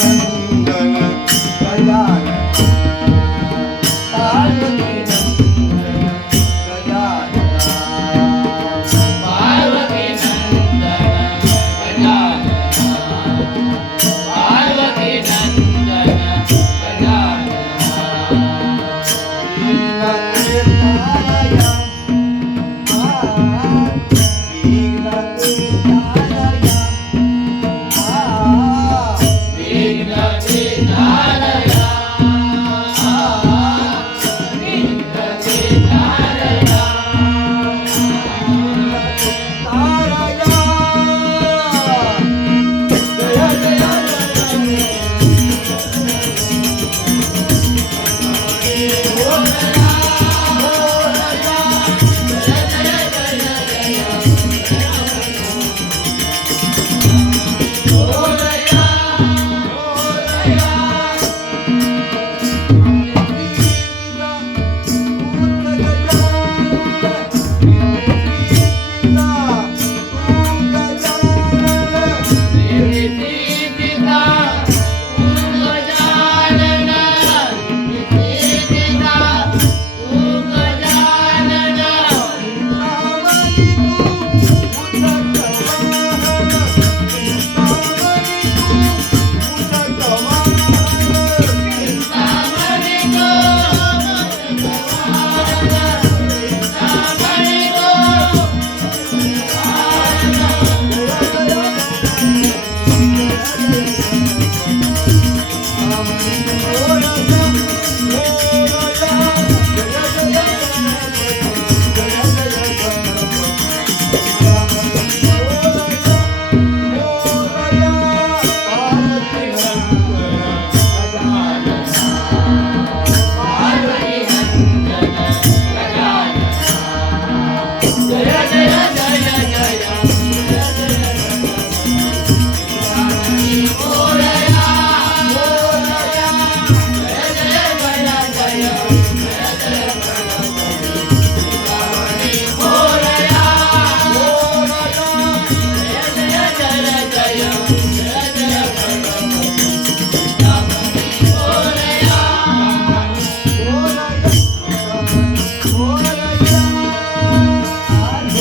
Thank you.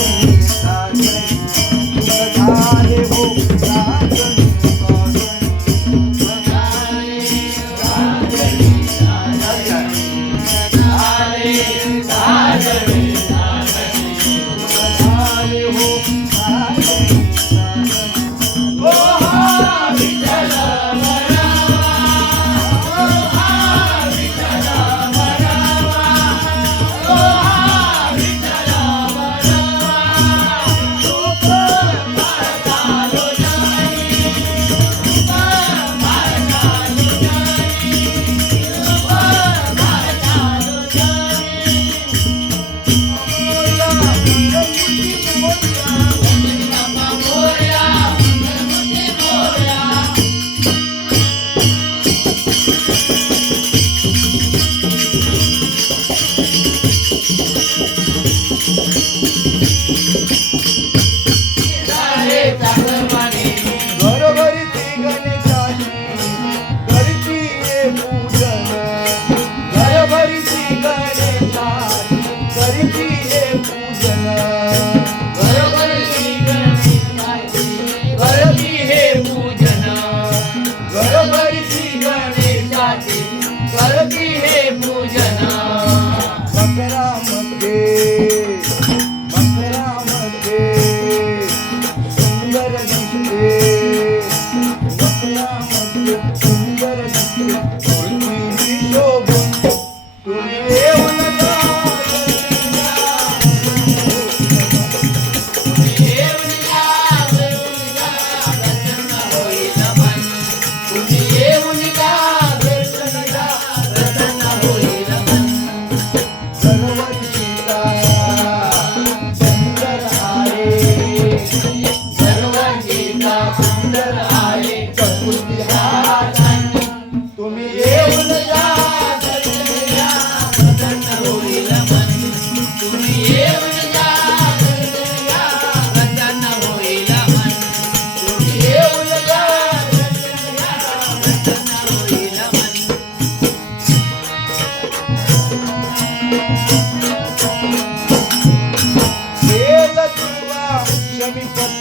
está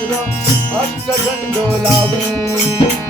शमीपत्र अष्टगंध लावून.